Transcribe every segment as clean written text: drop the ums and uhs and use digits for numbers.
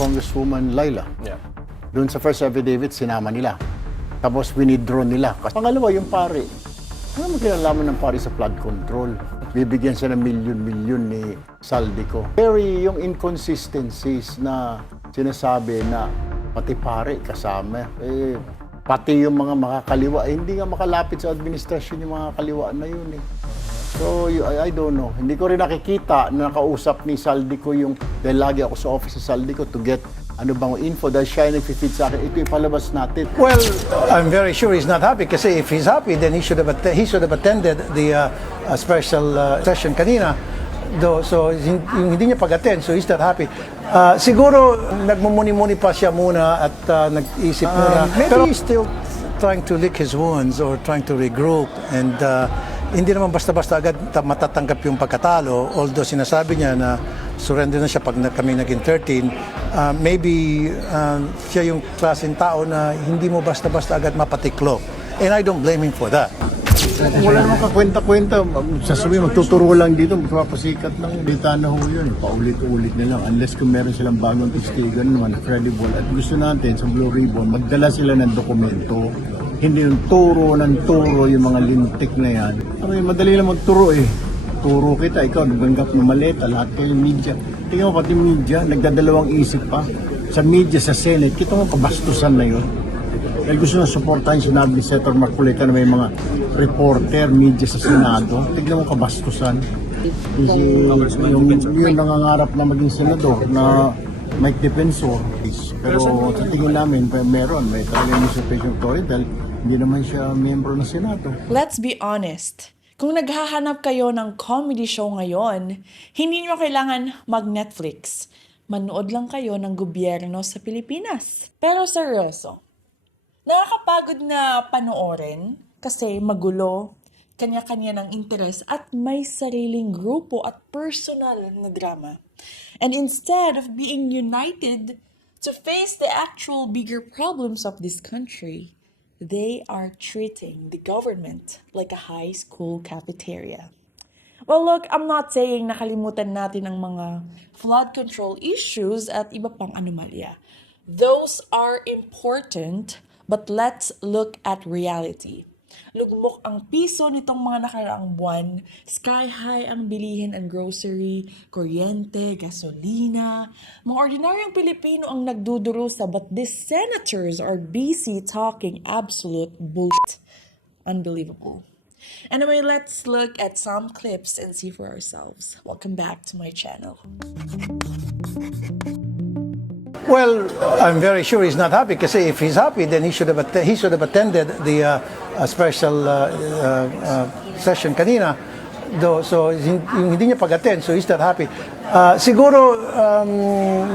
Congresswoman Laila. Yeah. Doon sa first affidavit, sinama nila. Tapos winidraw nila. Pangalawa, yung pare. Ano mo kinalaman ng pare sa flood control? Bibigyan siya ng milyon-milyon ni Saldico. Very yung inconsistencies na sinasabi na pati pare kasama. Pati yung mga makakaliwa, hindi nga makalapit sa administrasyon yung mga kaliwa na yun eh. So, I don't know. Hindi ko rin nakikita na nakausap ni Saldico yung, dahil lagi ako sa office sa Saldico to get ano bang info dahil siya yung nag-feed sa akin. Ito ipalabas natin. Well, I'm very sure he's not happy kasi if he's happy, then he should have attended the special session kanina. So, yung hindi niya pag-attend, so he's not happy. Siguro, nagmumuni-muni pa siya muna at nag-isip muna. Pero he's still trying to lick his wounds or trying to regroup and hindi naman basta-basta agad matatanggap yung pagkatalo. Although sinasabi niya na surrender na siya pag kami naging 13, maybe siya yung klaseng tao na hindi mo basta-basta agad mapatiklop. And I don't blame him for that. Wala namang kakwenta-kwenta. Sasabihin, magtuturo lang dito, magpapasikat lang. Dita na ho yun. Paulit-ulit na lang. Unless kung meron silang bagong testigan naman, credible. At gusto natin sa Blue Ribbon, magdala sila ng dokumento. Hindi yung turo yung mga lintik na yan. Madali lang magturo eh. Turo kita, ikaw, naganggap na maleta, lahat kayo media. Tingnan mo pati media, nagdadalawang isip pa. Sa media, sa Senate, kita mo kabastusan na yun. Dahil gusto na supportahan sinabi ni Senator Marcoleta na may mga reporter, media sa Senado. Tignan mo kabastusan. Yung nangangarap na maging senador na may defensor. Pero sa tingin namin, may talagang usurpation of authority dahil hindi naman siya miyembro ng Senado. Let's be honest. Kung naghahanap kayo ng comedy show ngayon, hindi nyo kailangan mag-Netflix. Manood lang kayo ng gobyerno sa Pilipinas. Pero seryoso, nakakapagod na panoorin kasi magulo, kanya-kanya ng interes at may sariling grupo at personal na drama. And instead of being united to face the actual bigger problems of this country, they are treating the government like a high school cafeteria. Well, look, I'm not saying nakalimutan natin ang mga flood control issues at iba pang anomalya. Those are important, but let's look at reality. Lugmok ang piso nitong mga nakaraang buwan, sky high ang bilihin and grocery, kuryente, gasolina. Mga ordinaryong Pilipino ang nagdudurusa but these senators are busy talking absolute bullshit. Unbelievable. Anyway, let's look at some clips and see for ourselves. Welcome back to my channel. Well, I'm very sure he's not happy kasi if he's happy, then he should have attended the special session kanina. So yung hindi niya pag-attend, so he's not happy. Siguro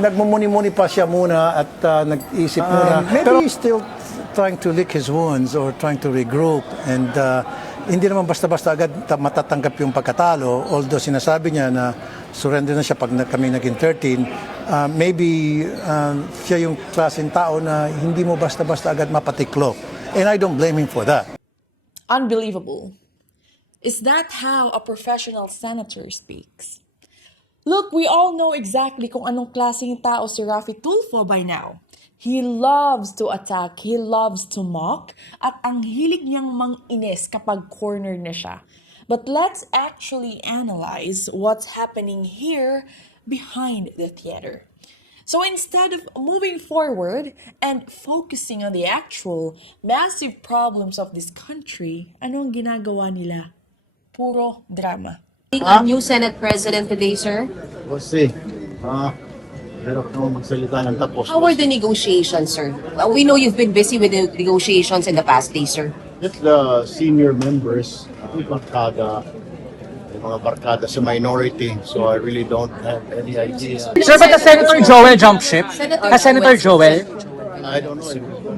nagmumuni-muni pa siya muna at nag-isip muna. Pero he's still trying to lick his wounds or trying to regroup and hindi naman basta-basta agad matatanggap yung pagkatalo. Although sinasabi niya na surrender na siya pag kami naging 13, maybe siya yung klaseng tao na hindi mo basta-basta agad mapatiklop. And I don't blame him for that. Unbelievable. Is that how a professional senator speaks? Look, we all know exactly kung anong klaseng tao si Raffy Tulfo by now. He loves to attack, he loves to mock, at ang hilig niyang mang-inis kapag corner na siya. But let's actually analyze what's happening here behind the theater. So instead of moving forward and focusing on the actual massive problems of this country, anong ginagawa nila? Puro drama. A new Senate President today, sir. We'll see. Pero kung magsalita ng tapos. How are the negotiations, sir? We know you've been busy with the negotiations in the past days, sir. Just the senior members, yung mga barkada sa minority, so I really don't have any idea. Sir, but Senator Joel jumped ship? Senator Joel? I don't know.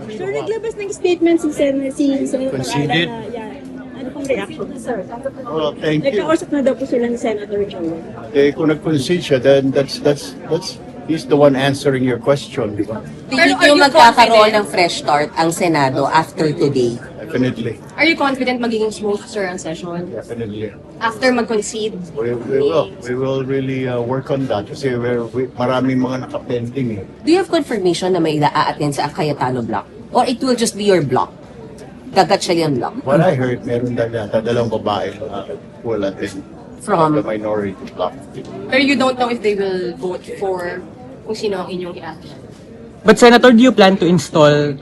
Sir, naglabas ng statement si Senator Conceded? Ano pong reaction, sir? Well, thank you. Nagkausap na daw po sila ni Senator Joel. Kung nag-concede siya, then that's he's the one answering your question, di ba? Tingin niyo magkakaroon ng fresh start ang Senado after today? Definitely. Are you confident magiging smooth, sir, ang session? Definitely. After mag-concede, We will really work on that kasi maraming mga nakapending eh. do you have confirmation na may aa-attend sa Cayetano block? Or it will just be your block? The Gatchalian block? What I heard, meron dalawang babae na will attend From? the minority block. Pero you don't know if they will vote for kung sino ang inyong i-attend. But Senator, do you plan to install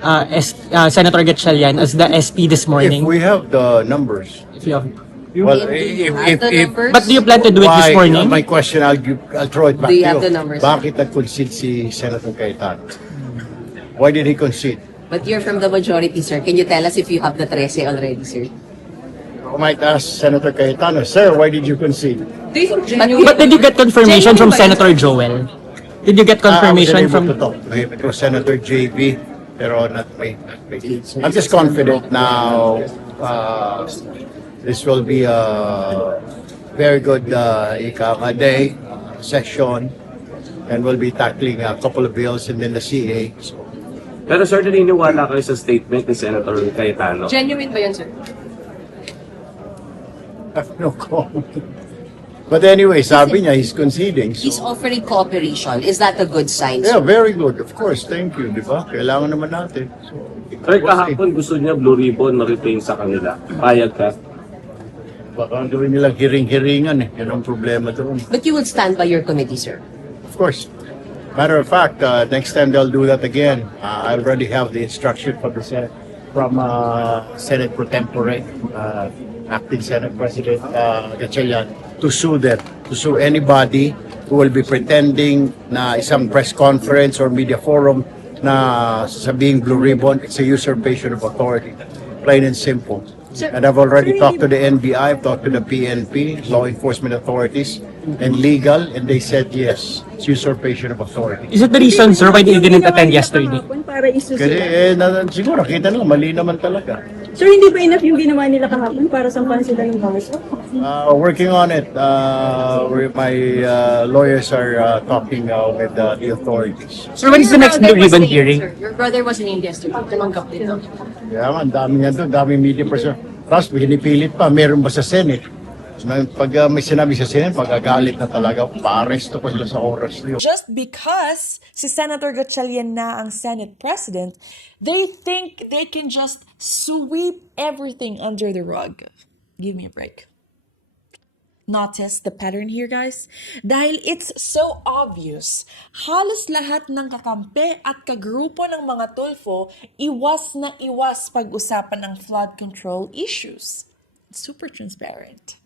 Senator Gatchalian as the SP this If morning? we have the numbers. If you have- Well, Have the numbers? But do you plan to do it this Why? morning? My question, I'll throw it back Do you to have you. the numbers? Bakit nag-concede si Senator Cayetano? Why did he concede? But you're from the majority, sir. Can you tell us if you have the 13 already, sir? I might ask Senator Cayetano, Sir, why did you concede? Do you think genuine? But did you get confirmation from Genuine ba yun? Senator Joel? Did you get I confirmation was from... able to talk to him. It was Senator JB, pero not me. I'm just confident now. This will be a very good day, session, and we'll be tackling a couple of bills and then the CA. So, Pero sir, naniniwala kayo sa statement ni Senator Cayetano? Genuine ba yun, sir? I have no comment. But anyway, sabi niya, he's conceding. He's So, offering cooperation. Is that a good sign, yeah, sir? very good. Of course, thank you, di ba? Kailangan naman natin. So, Sir, kahapon gusto niya Blue Ribbon ma-retain sa kanila. Payag ka? baka gawin nilang hiring-hiringan eh. Yan ang problema doon. But you will stand by your committee, sir. Of course. Matter of fact, next time they'll do that again. I already have the instruction from the Senate, from Senate Pro Tempore, Acting Senate President Gatchalian, to sue them, to sue anybody who will be pretending na isang press conference or media forum na sabing Blue Ribbon. It's a usurpation of authority, plain and simple. And I've already talked to the NBI, I've talked to the PNP, law enforcement authorities, and legal, and they said yes, it's usurpation of authority. Is it the reason, sir, why they didn't attend yesterday? Para Kasi isusunod. siguro, kita nila, mali naman talaga. Sir, hindi ba enough yung ginawa nila kahapon para sampahan sila ng kaso? Working on it. My lawyers are talking with the authorities. Sir, when is the next Blue Ribbon Sir, hearing? your brother was in India yesterday. Tumanggap din daw. Kaya nga, ang dami nga doon, daming media person. Tapos, hinipilit pa, meron ba sa Senate? Pag may sinabi sa Senate, pagagalit na talaga, pa-arresto pa sila sa oras na yun. Just because si Senator Gatchalian na ang Senate President, they think they can just sweep everything under the rug. Give me a break. Notice the pattern here, guys? Dahil it's so obvious, halos lahat ng kakampi at kagrupo ng mga tulfo iwas na iwas pag-usapan ng flood control issues. It's super transparent.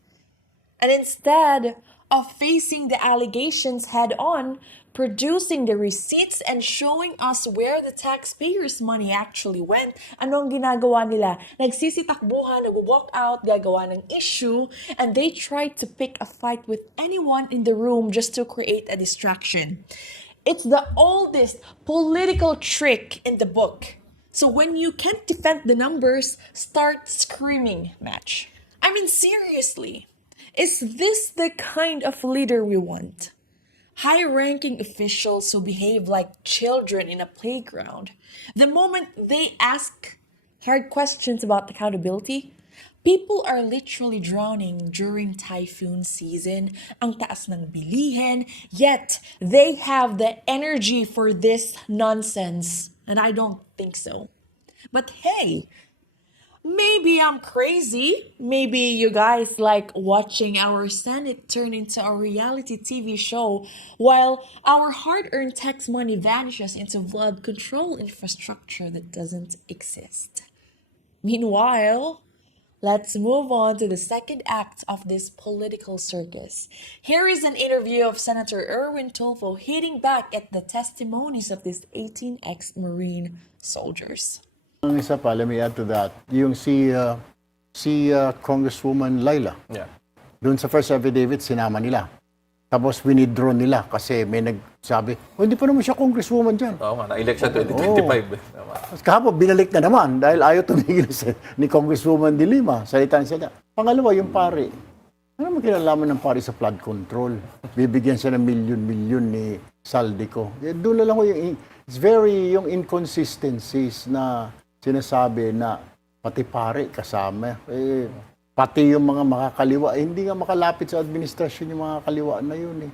And instead of facing the allegations head on, producing the receipts and showing us where the taxpayers' money actually went, anong ginagawa nila? Nagsisitakbuhan, nag-walk out, gagawa ng issue, and they try to pick a fight with anyone in the room just to create a distraction. It's the oldest political trick in the book. So when you can't defend the numbers, start screaming match. I mean, seriously. Is this the kind of leader we want? High-ranking officials who behave like children in a playground. The moment they ask hard questions about accountability, people are literally drowning during typhoon season. Ang taas ng bilihin, yet they have the energy for this nonsense. And I don't think so. But hey, maybe I'm crazy. Maybe you guys like watching our Senate turn into a reality TV show while our hard-earned tax money vanishes into flood control infrastructure that doesn't exist. Meanwhile, let's move on to the second act of this political circus. Here is an interview of Senator Erwin Tulfo hitting back at the testimonies of these 18 ex-Marine soldiers. Ang isa pa, let me add to that, yung si Congresswoman Laila. Yeah. Doon sa first affidavit, sinama nila. Tapos winidraw nila kasi may nagsabi, hindi pa naman siya congresswoman dyan. Oo nga, na-elect siya 2025. Tama. Tapos kahapon, binalik na naman dahil ayaw tumigil ni Congresswoman De Lima. Salitan siya. Pangalawa, yung pare. Ano naman kinalaman ng pare sa flood control? Bibigyan siya ng milyon-milyon ni Saldico. Doon na lang ko yung, it's very, yung inconsistencies na sinasabi na pati pare kasama. pati yung mga makakaliwa, hindi nga makalapit sa administrasyon yung mga kaliwa na yun eh.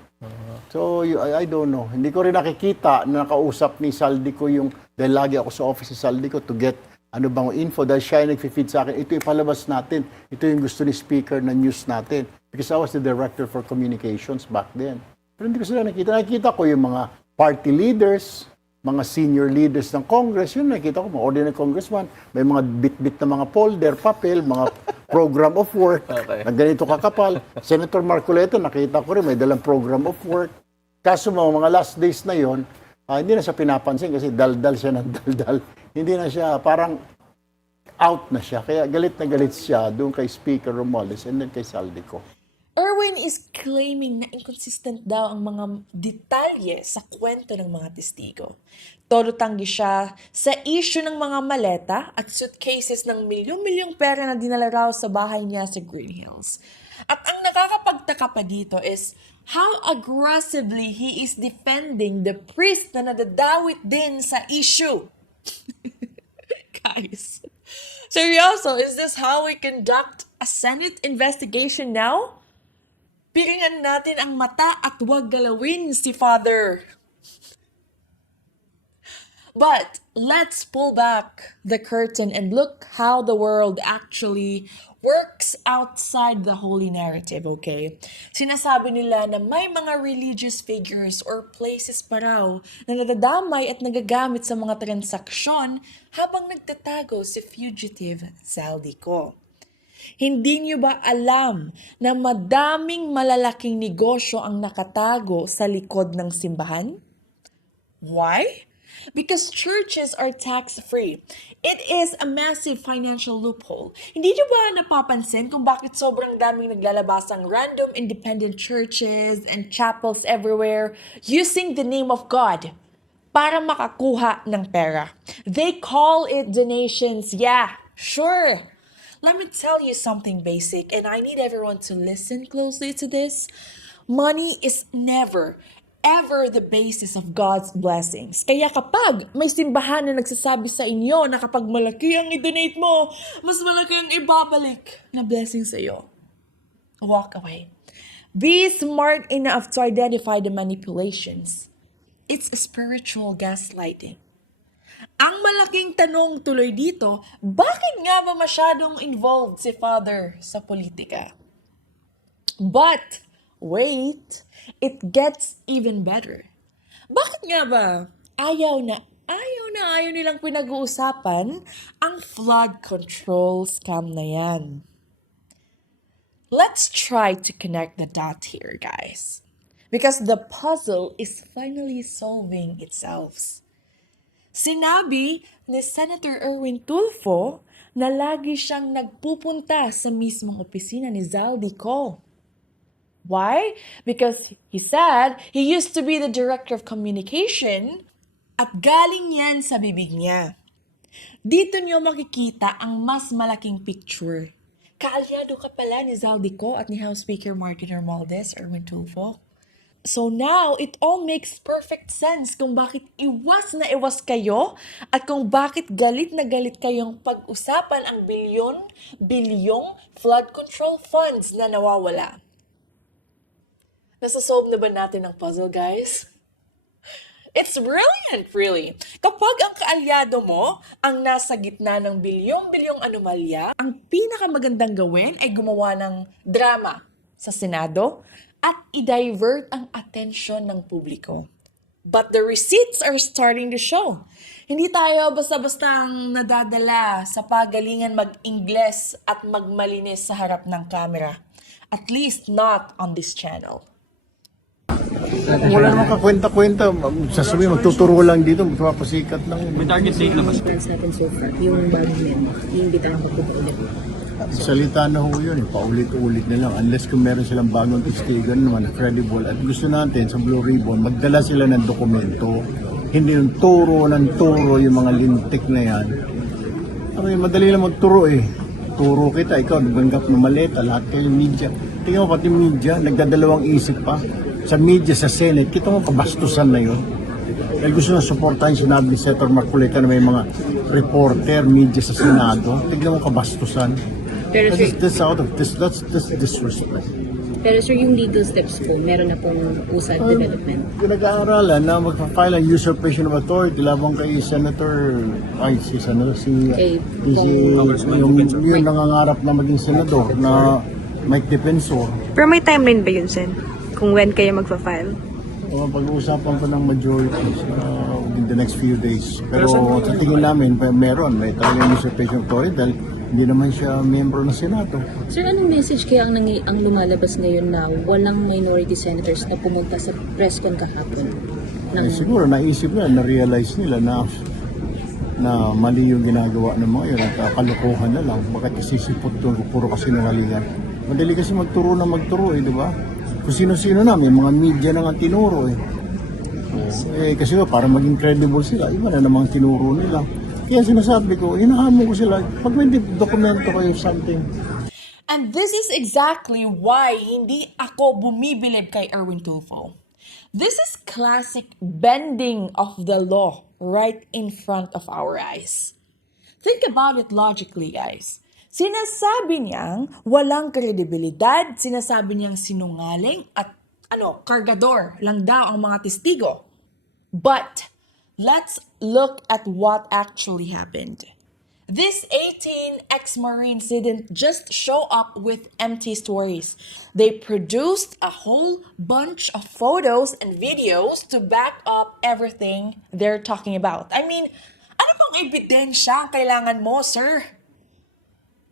So, I don't know. Hindi ko rin nakikita na nakausap ni Saldico yung, dahil lagi ako sa office ni Saldico to get ano bang info, dahil siya yung nag-feed sa akin, ito ipalabas natin, ito yung gusto ni speaker na news natin. Because I was the director for communications back then. Pero hindi ko sila nakikita. Nakikita ko yung mga party leaders, mga senior leaders ng Congress, yun nakikita ko, mga ordinary congressman, may mga bit-bit na mga folder, papel, mga program of work, na ganito kakapal. Senator Marcoleta, nakita ko rin, may dalang program of work. Kaso mga last days na yon, hindi na siya pinapansin kasi daldal siya ng daldal. Hindi na siya, parang out na siya. Kaya galit na galit siya doon kay Speaker Romualdez and then kay Saldico. Erwin is claiming na inconsistent daw ang mga detalye sa kwento ng mga testigo. Todo tanggi siya sa issue ng mga maleta at suitcases ng milyong-milyong pera na dinala raw sa bahay niya sa Green Hills. At ang nakakapagtaka pa dito is how aggressively he is defending the priest na nadadawit din sa issue. Guys, seryoso, is this how we conduct a Senate investigation now? Piringan natin ang mata at huwag galawin si Father. But let's pull back the curtain and look how the world actually works outside the holy narrative, okay? Sinasabi nila na may mga religious figures or places pa raw na nadadamay at nagagamit sa mga transaksyon habang nagtatago si fugitive Saldico. Hindi niyo ba alam na madaming malalaking negosyo ang nakatago sa likod ng simbahan? Why? Because churches are tax-free. It is a massive financial loophole. Hindi niyo ba napapansin kung bakit sobrang daming naglalabasang random independent churches and chapels everywhere using the name of God para makakuha ng pera? They call it donations. Yeah, sure. Let me tell you something basic, and I need everyone to listen closely to this. Money is never, ever the basis of God's blessings. Kaya kapag may simbahan na nagsasabi sa inyo na kapag malaki ang i-donate mo, mas malaki ang ibabalik na blessing sa iyo, walk away. Be smart enough to identify the manipulations. It's a spiritual gaslighting. Ang malaking tanong tuloy dito, bakit nga ba masyadong involved si Father sa politika? But, wait, it gets even better. Bakit nga ba ayaw nilang pinag-uusapan ang flood control scam na yan? Let's try to connect the dot here, guys. Because the puzzle is finally solving itself. Sinabi ni Senator Erwin Tulfo na lagi siyang nagpupunta sa mismong opisina ni Saldico. Why? Because he said he used to be the director of communication at galing yan sa bibig niya. Dito niyo makikita ang mas malaking picture. Kaalyado ka pala ni Saldico at ni House Speaker Martin Romualdez, Erwin Tulfo. So now, it all makes perfect sense kung bakit iwas na iwas kayo at kung bakit galit na galit kayong pag-usapan ang bilyong flood control funds na nawawala. Nasasolve na ba natin ang puzzle, guys? It's brilliant, really. Kapag ang kaalyado mo ang nasa gitna ng bilyong anomalya, ang pinakamagandang gawin ay gumawa ng drama sa Senado at i-divert ang atensyon ng publiko. But the receipts are starting to show. Hindi tayo basta-bastang nadadala sa pagalingan mag-Ingles at magmalinis sa harap ng camera. At least not on this channel. Wala namang kakwenta-kwenta. Sasabihin, magtuturo lang dito, magpapasikat ng... May target date na ba? Plans natin so far, yung bagong memo, yung di talang pagpupaulit. Salita na ho yun, paulit-ulit na lang. Unless kung meron silang bagong testigan naman na credible. At gusto natin sa Blue Ribbon, magdala sila ng dokumento. Hindi yung turo yung mga lintik na yan. Madali lang magturo eh. Turo kita, ikaw naganggap na maleta, lahat kayo media. Tingnan mo pati media, nagdadalawang isip pa. Sa media, sa Senate, kita mo kabastusan na yun. Dahil gusto na supportahin, sinabi ni Senator Marcoleta na may mga reporter, media sa Senado. Tignan mo kabastusan. Pero sir, That's disrespect. pero sir, yung legal steps po, meron na pong usad development. Pinag-aaralan na magpa-file ang usurpation of authority labang kay Senator, yung nangangarap na maging senador na Mike Defensor. Pero may timeline ba yun, Sen? Kung when kayo magpa-file? Pag-uusapan pa ng majority in the next few days. Pero sa tingin namin, may talagang usurpation of authority dahil hindi naman siya miyembro ng Senado. Sir, anong message kaya ang lumalabas ngayon na walang minority senators na pumunta sa press con kahapon? Siguro naisip nila, na-realize nila na mali yung ginagawa ng mga yun, at kalokohan na lang. Bakit isisipot doon, puro kasi nangalingan. Madali kasi magturo, di ba? Kung sino-sino na, may mga media na nga tinuro kasi para maging credible sila, iba na namang tinuro nila. Kaya sinasabi ko, hinahamon ko sila, pag may dokumento kayo something. And this is exactly why hindi ako bumibilib kay Erwin Tulfo. This is classic bending of the law right in front of our eyes. Think about it logically, guys. Sinasabi niyang walang kredibilidad, sinasabi niyang sinungaling at kargador lang daw ang mga testigo. But let's look at what actually happened. These 18 ex-Marines didn't just show up with empty stories. They produced a whole bunch of photos and videos to back up everything they're talking about. I mean, ano bang ebidensya ang kailangan mo, sir?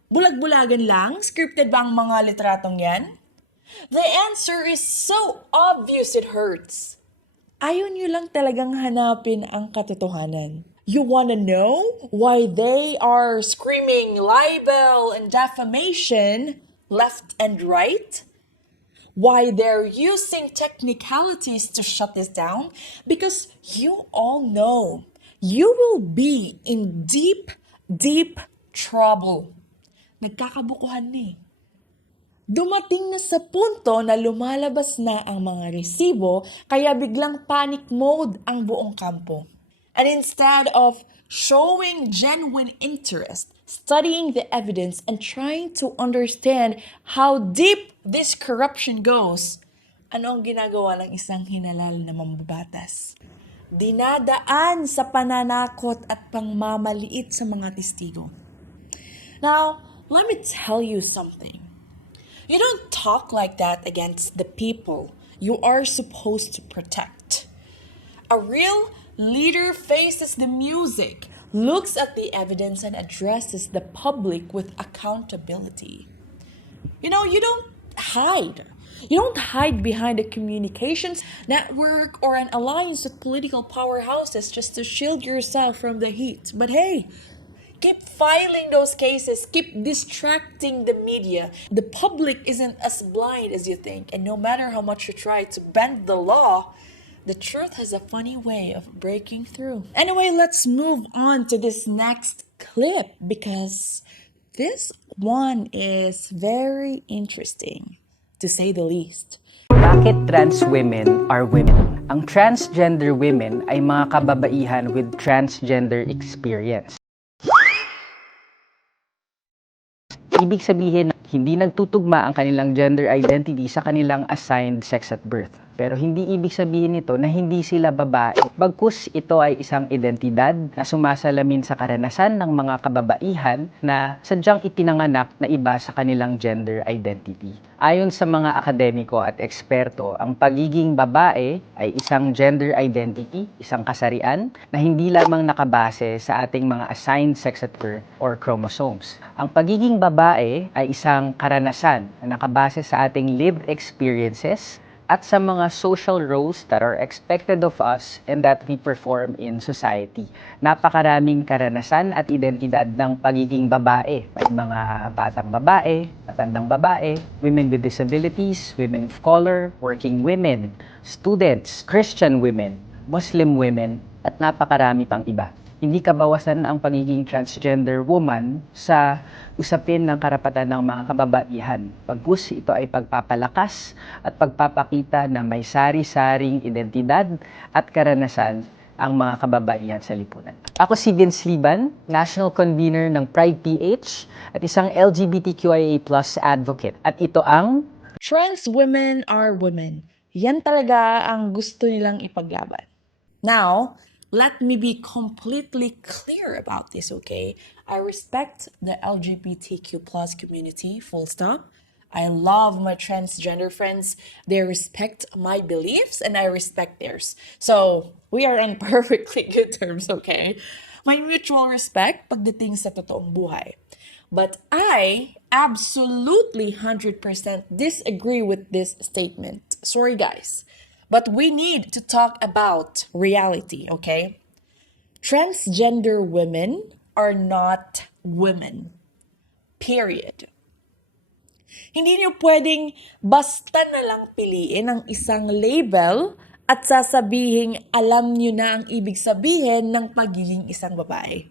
Bulag-bulagan lang? Scripted ba ang mga litratong yan? The answer is so obvious it hurts. Ayaw nyo lang talagang hanapin ang katotohanan. You wanna know why they are screaming libel and defamation left and right? Why they're using technicalities to shut this down? Because you all know you will be in deep, deep trouble. Nagkakabukuhan ni. Dumating na sa punto na lumalabas na ang mga resibo kaya biglang panic mode ang buong kampo. And instead of showing genuine interest, studying the evidence, and trying to understand how deep this corruption goes, ano ang ginagawa ng isang hinalal na mambabatas? Dinadaan sa pananakot at pangmamaliit sa mga testigo. Now, let me tell you something. You don't talk like that against the people you are supposed to protect. A real leader faces the music, looks at the evidence, and addresses the public with accountability. You don't hide. You don't hide behind a communications network or an alliance with political powerhouses just to shield yourself from the heat. But hey, keep filing those cases, keep distracting the media. The public isn't as blind as you think, and no matter how much you try to bend the law, the truth has a funny way of breaking through. Anyway, let's move on to this next clip because this one is very interesting, to say the least. Bakit trans women are women? Ang transgender women ay mga kababaihan with transgender experience. Ibig sabihin, hindi nagtutugma ang kanilang gender identity sa kanilang assigned sex at birth. Pero hindi ibig sabihin nito na hindi sila babae. Bagkus ito ay isang identidad na sumasalamin sa karanasan ng mga kababaihan na sadyang ipinanganak na iba sa kanilang gender identity. Ayon sa mga akademiko at eksperto, ang pagiging babae ay isang gender identity, isang kasarian na hindi lamang nakabase sa ating mga assigned sex at birth or chromosomes. Ang pagiging babae ay isang karanasan na nakabase sa ating lived experiences at sa mga social roles that are expected of us and that we perform in society. Napakaraming karanasan at identidad ng pagiging babae. May mga batang babae, matandang babae, women with disabilities, women of color, working women, students, Christian women, Muslim women, at napakarami pang iba. Hindi kabawasan ang pagiging transgender woman sa usapin ng karapatan ng mga kababaihan. Pagkus ito ay pagpapalakas at pagpapakita na may sari-saring identidad at karanasan ang mga kababaihan sa lipunan. Ako si Vince Liban, National Convener ng Pride PH at isang LGBTQIA+ advocate. At ito ang Trans women are women. Yan talaga ang gusto nilang ipaglaban. Now, let me be completely clear about this, okay? I respect the LGBTQ plus community, full stop. I love my transgender friends. They respect my beliefs and I respect theirs. So, we are in perfectly good terms, okay? May mutual respect pagdating sa totoong buhay. But I absolutely 100% disagree with this statement. Sorry, guys. But we need to talk about reality, okay? Transgender women are not women. Period. Hindi niyo pwedeng basta na lang piliin ang isang label at sasabihin alam niyo na ang ibig sabihin ng pagiging isang babae.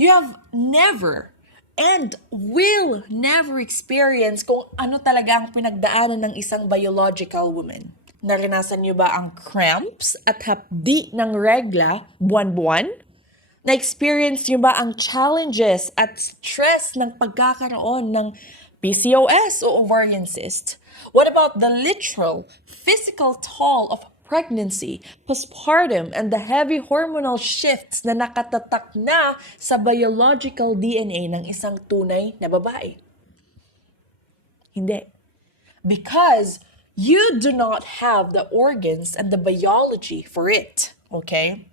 You have never and will never experience kung ano talaga ang pinagdaanan ng isang biological woman. Naranasan niyo ba ang cramps at hapdi ng regla buwan-buwan? Na-experience niyo ba ang challenges at stress ng pagkakaroon ng PCOS o ovarian cyst? What about the literal, physical toll of pregnancy, postpartum, and the heavy hormonal shifts na nakatatak na sa biological DNA ng isang tunay na babae? Hindi. Because you do not have the organs and the biology for it, okay?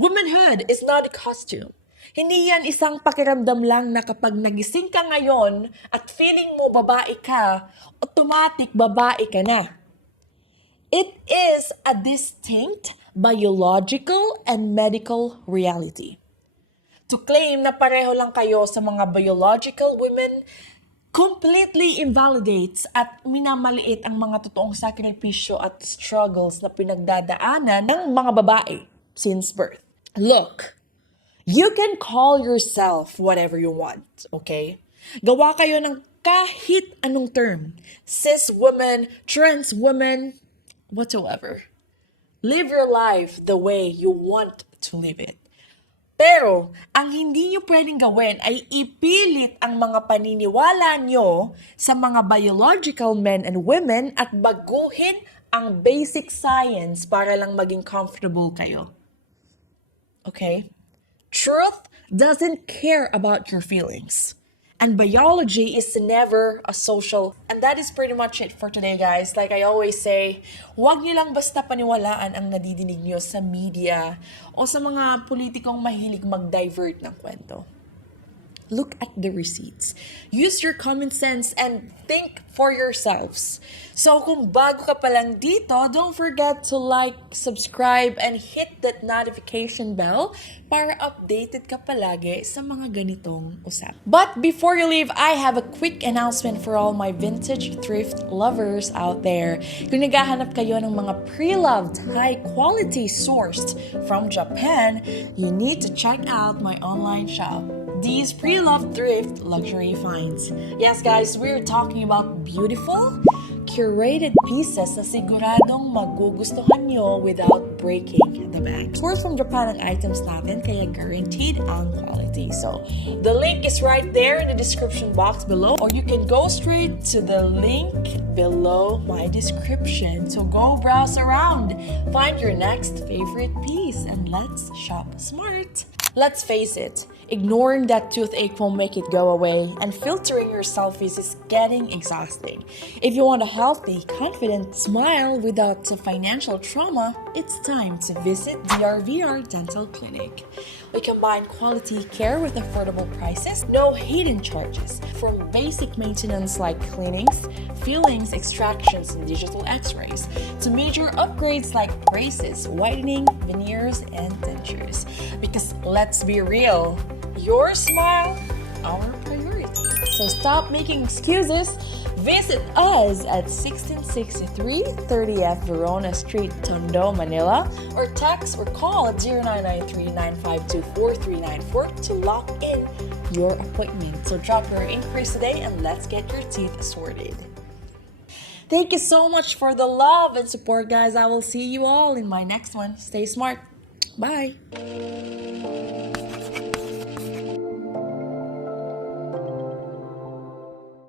Womanhood is not a costume. Hindi yan isang pakiramdam lang na kapag nagising ka ngayon at feeling mo babae ka, automatic babae ka na. It is a distinct biological and medical reality. To claim na pareho lang kayo sa mga biological women completely invalidates at minamaliit ang mga totoong sakripisyo at struggles na pinagdadaanan ng mga babae since birth. Look, you can call yourself whatever you want, okay? Gawa kayo ng kahit anong term. Cis woman, trans woman, whatsoever. Live your life the way you want to live it. Pero, ang hindi nyo pwedeng gawin ay ipilit ang mga paniniwala nyo sa mga biological men and women at baguhin ang basic science para lang maging comfortable kayo. Okay? Truth doesn't care about your feelings. And biology is never a social. And that is pretty much it for today, guys. Like I always say, huwag niyo lang basta paniwalaan ang nadidinig niyo sa media o sa mga politikong mahilig mag-divert ng kwento. Look at the receipts. Use your common sense and think for yourselves. So kung bago ka pa lang dito, don't forget to like, subscribe, and hit that notification bell para updated ka palagi sa mga ganitong usap. But before you leave, I have a quick announcement for all my vintage thrift lovers out there. Kung naghahanap kayo ng mga pre-loved, high-quality sourced from Japan, you need to check out my online shop. These pre-loved thrift luxury finds. Yes, guys, we're talking about beautiful, curated pieces na siguradong magugustuhan nyo without breaking the bank. Sourced from Japan ang items natin, kaya guaranteed ang quality. So, the link is right there in the description box below, or you can go straight to the link below my description. So go browse around, find your next favorite piece, and let's shop smart. Let's face it, ignoring that toothache won't make it go away, and filtering your selfies is getting exhausting. If you want a healthy, confident smile without financial trauma, it's time to visit DRVR Dental Clinic. We combine quality care with affordable prices, no hidden charges, from basic maintenance like cleanings, fillings, extractions, and digital x-rays, to major upgrades like braces, whitening, veneers, and dentures. Because let's be real, your smile, our priority. So stop making excuses. Visit us at 1663 30th Verona Street, Tondo, Manila, or text or call at 0993-952-4394 to lock in your appointment. So drop your inquiries today and let's get your teeth sorted. Thank you so much for the love and support, guys. I will see you all in my next one. Stay smart. Bye!